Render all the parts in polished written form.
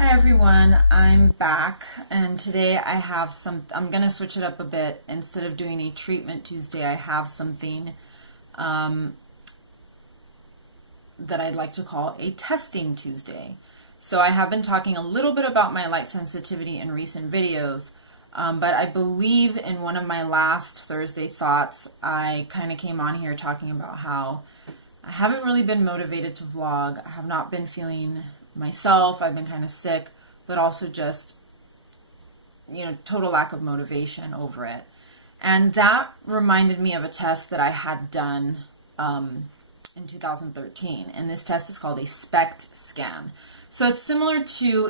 Hi everyone, I'm back and today I'm going to switch it up a bit. Instead of doing a treatment Tuesday, I have something that I'd like to call a testing Tuesday. So I have been talking a little bit about my light sensitivity in recent videos, but I believe in one of my last Thursday thoughts, I kind of came on here talking about how I haven't really been motivated to vlog. I have not been feeling myself. I've been kind of sick, but also just, total lack of motivation over it. And that reminded me of a test that I had done in 2013. And this test is called a SPECT Scan. So it's similar to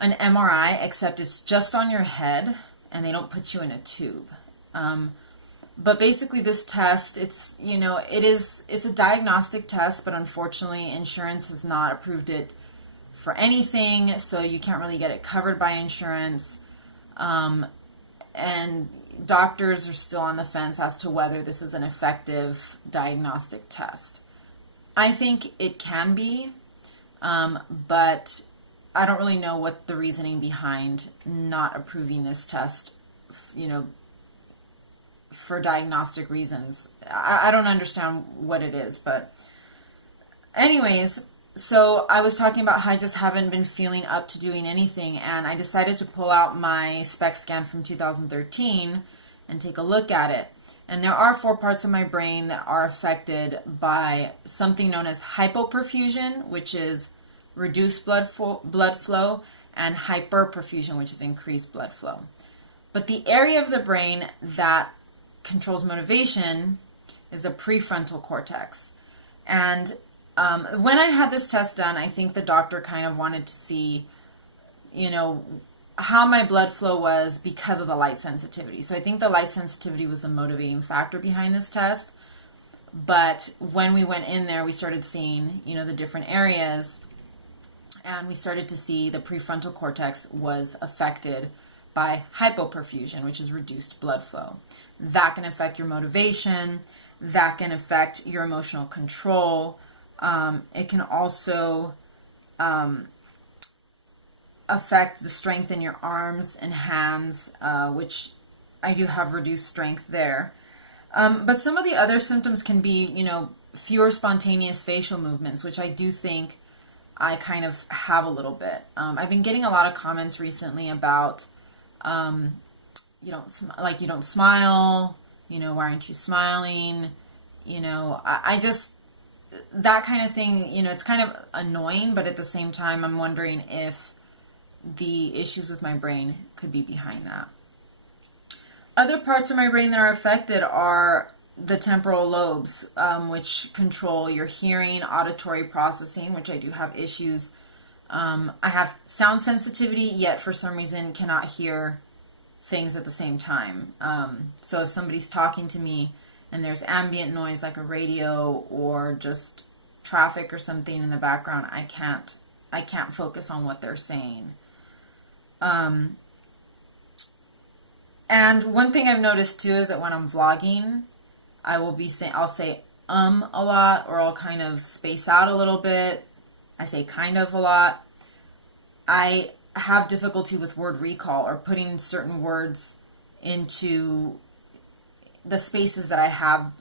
an MRI, except it's just on your head and they don't put you in a tube. But basically this test, it's a diagnostic test, but unfortunately insurance has not approved it for anything, so you can't really get it covered by insurance. And doctors are still on the fence as to whether this is an effective diagnostic test. I think it can be, but I don't really know what the reasoning behind not approving this test, for diagnostic reasons. I don't understand what it is, but anyways, so I was talking about how I just haven't been feeling up to doing anything, and I decided to pull out my SPECT scan from 2013 and take a look at it. And there are 4 parts of my brain that are affected by something known as hypoperfusion, which is reduced blood flow, and hyperperfusion, which is increased blood flow. But the area of the brain that controls motivation is the prefrontal cortex. And when I had this test done, I think the doctor kind of wanted to see, how my blood flow was because of the light sensitivity. So I think the light sensitivity was the motivating factor behind this test. But when we went in there, we started seeing, the different areas, and we started to see the prefrontal cortex was affected by hypoperfusion, which is reduced blood flow. That can affect your motivation. That can affect your emotional control. It can also affect the strength in your arms and hands, which I do have reduced strength there. But some of the other symptoms can be, fewer spontaneous facial movements, which I do think I kind of have a little bit. I've been getting a lot of comments recently about you don't smile, why aren't you smiling? I just, that kind of thing, it's kind of annoying, but at the same time, I'm wondering if the issues with my brain could be behind that. Other parts of my brain that are affected are the temporal lobes, which control your hearing, auditory processing, which I do have issues. I have sound sensitivity, yet for some reason cannot hear things at the same time. So if somebody's talking to me and there's ambient noise like a radio or just traffic or something in the background, I can't focus on what they're saying. And one thing I've noticed too is that when I'm vlogging, I'll say a lot, or I'll kind of space out a little bit. I say kind of a lot. I have difficulty with word recall or putting certain words into the spaces that I have,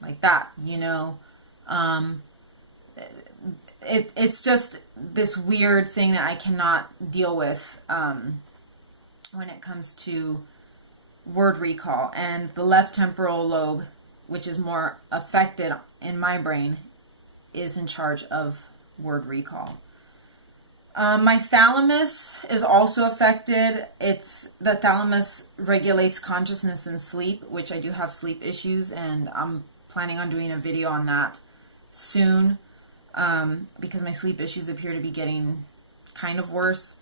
like that, it's just this weird thing that I cannot deal with when it comes to word recall. And the left temporal lobe, which is more affected in my brain, is in charge of word recall. My thalamus is also affected. The thalamus regulates consciousness and sleep, which I do have sleep issues, and I'm planning on doing a video on that soon, because my sleep issues appear to be getting kind of worse.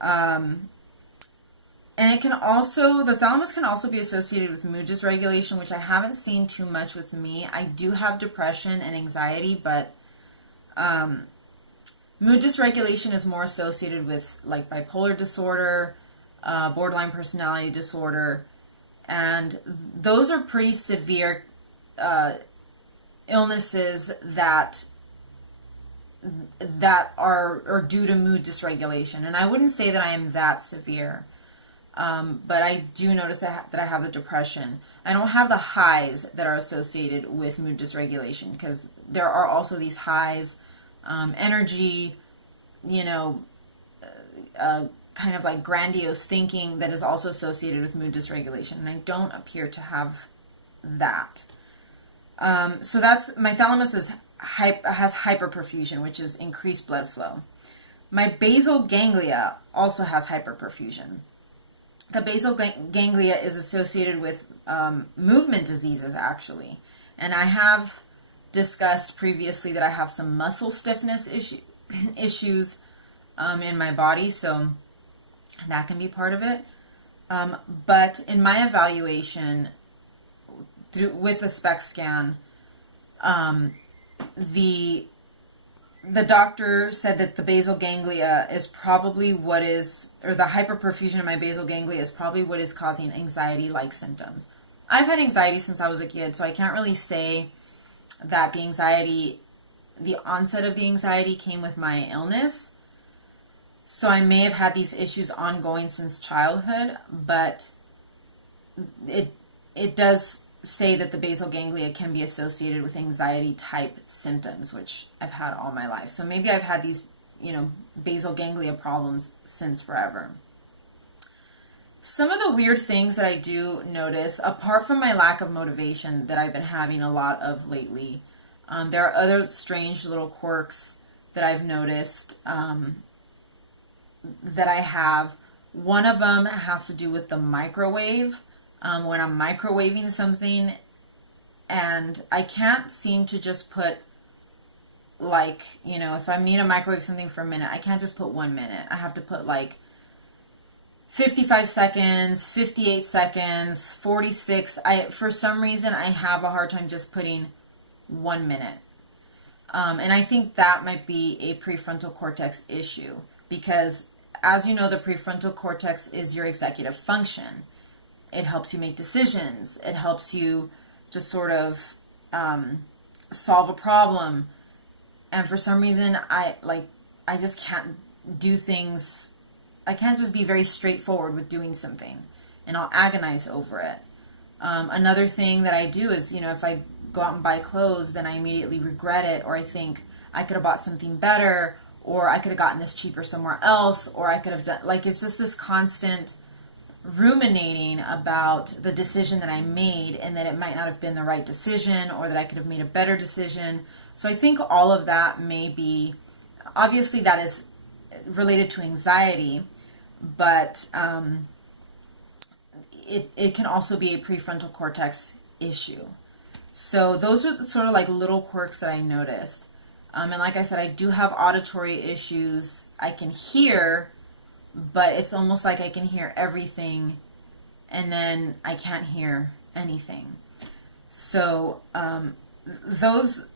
And the thalamus can also be associated with mood dysregulation, which I haven't seen too much with me. I do have depression and anxiety, but mood dysregulation is more associated with like bipolar disorder, borderline personality disorder, and those are pretty severe illnesses that that are due to mood dysregulation. And I wouldn't say that I am that severe, but I do notice that I have the depression. I don't have the highs that are associated with mood dysregulation, because there are also these highs, energy, you know, kind of like grandiose thinking that is also associated with mood dysregulation, and I don't appear to have that. So that's, my thalamus has hyperperfusion, which is increased blood flow. My basal ganglia also has hyperperfusion. The basal ganglia is associated with movement diseases, actually. And I have discussed previously that I have some muscle stiffness issues in my body, so that can be part of it. But in my evaluation, with the SPECT scan, the doctor said that the basal ganglia is probably what is, or the hyperperfusion in my basal ganglia is probably what is causing anxiety-like symptoms. I've had anxiety since I was a kid, so I can't really say that the onset of the anxiety came with my illness. So I may have had these issues ongoing since childhood, but it does say that the basal ganglia can be associated with anxiety type symptoms, which I've had all my life. So maybe I've had these, basal ganglia problems since forever. Some of the weird things that I do notice, apart from my lack of motivation that I've been having a lot of lately, there are other strange little quirks that I've noticed that I have. One of them has to do with the microwave. When I'm microwaving something, and I can't seem to just put, like, if I need to microwave something for a minute, I can't just put 1 minute. I have to put like 55 seconds, 58 seconds, 46. For some reason, I have a hard time just putting 1 minute. And I think that might be a prefrontal cortex issue, because as you know, the prefrontal cortex is your executive function. It helps you make decisions. It helps you just sort of solve a problem. And for some reason, I just can't do things. I can't just be very straightforward with doing something, and I'll agonize over it. Another thing that I do is, if I go out and buy clothes, then I immediately regret it, or I think I could have bought something better, or I could have gotten this cheaper somewhere else, or I could have done, it's just this constant ruminating about the decision that I made, and that it might not have been the right decision, or that I could have made a better decision. So I think all of that may be, obviously that is related to anxiety, but it can also be a prefrontal cortex issue. So those are sort of like little quirks that I noticed. And like I said, I do have auditory issues. I can hear, but it's almost like I can hear everything, and then I can't hear anything. So those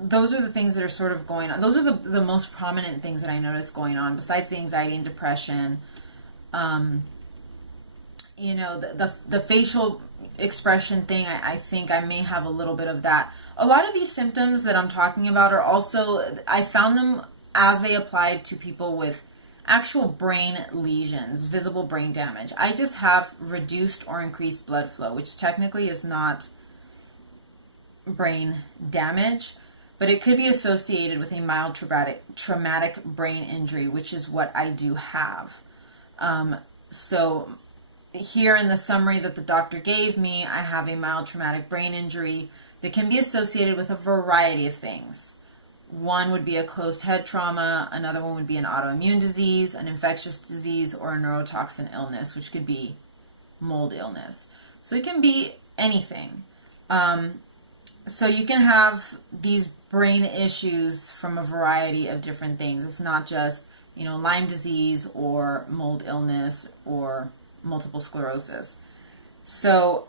are the things that are sort of going on. Those are the most prominent things that I notice going on, besides the anxiety and depression. The facial expression thing, I think I may have a little bit of that. A lot of these symptoms that I'm talking about are also, I found them as they applied to people with actual brain lesions, visible brain damage. I just have reduced or increased blood flow, which technically is not brain damage, but it could be associated with a mild traumatic brain injury, which is what I do have. So here in the summary that the doctor gave me, I have a mild traumatic brain injury that can be associated with a variety of things. One would be a closed head trauma, another one would be an autoimmune disease, an infectious disease, or a neurotoxin illness, which could be mold illness. So it can be anything. So you can have these brain issues from a variety of different things. It's not just, Lyme disease or mold illness or multiple sclerosis. So,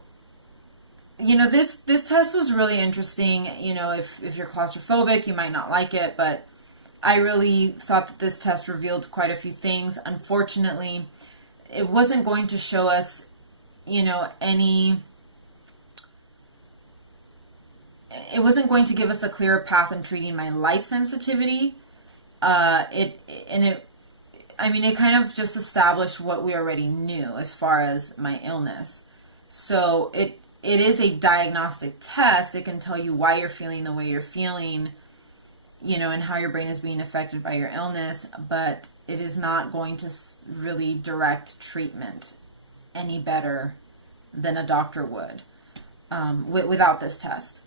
this test was really interesting. If you're claustrophobic, you might not like it, but I really thought that this test revealed quite a few things. Unfortunately, it wasn't going to show us, it wasn't going to give us a clearer path in treating my light sensitivity. it kind of just established what we already knew as far as my illness. So it is a diagnostic test. It can tell you why you're feeling the way you're feeling, and how your brain is being affected by your illness, but it is not going to really direct treatment any better than a doctor would without this test.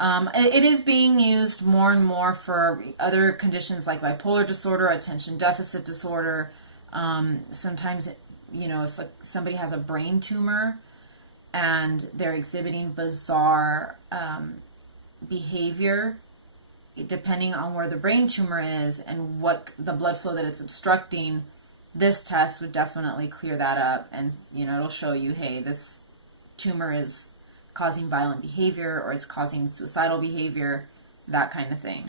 It is being used more and more for other conditions like bipolar disorder, attention deficit disorder. Sometimes, if somebody has a brain tumor and they're exhibiting bizarre behavior, depending on where the brain tumor is and what the blood flow that it's obstructing, this test would definitely clear that up, and it'll show you, hey, this tumor is causing violent behavior, or it's causing suicidal behavior, that kind of thing.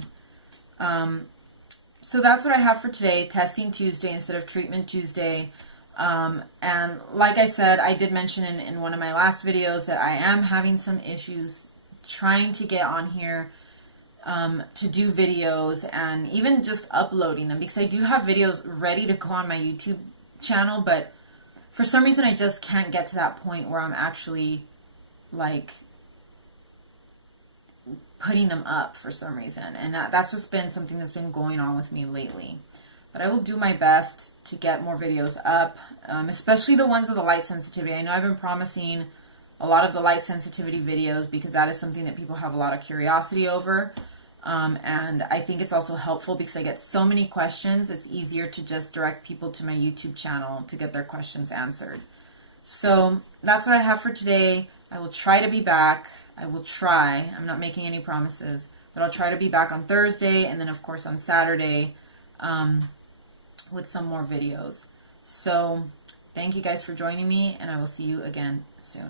So that's what I have for today, Testing Tuesday instead of Treatment Tuesday. And like I said, I did mention in one of my last videos that I am having some issues trying to get on here to do videos and even just uploading them, because I do have videos ready to go on my YouTube channel, but for some reason I just can't get to that point where I'm actually like putting them up for some reason, and that's just been something that's been going on with me lately. But I will do my best to get more videos up, especially the ones of the light sensitivity. I know I've been promising a lot of the light sensitivity videos because that is something that people have a lot of curiosity over. And I think it's also helpful because I get so many questions. It's easier to just direct people to my YouTube channel to get their questions answered. So that's what I have for today. I will try to be back. I will try. I'm not making any promises, but I'll try to be back on Thursday, and then of course on Saturday with some more videos. So thank you guys for joining me, and I will see you again soon.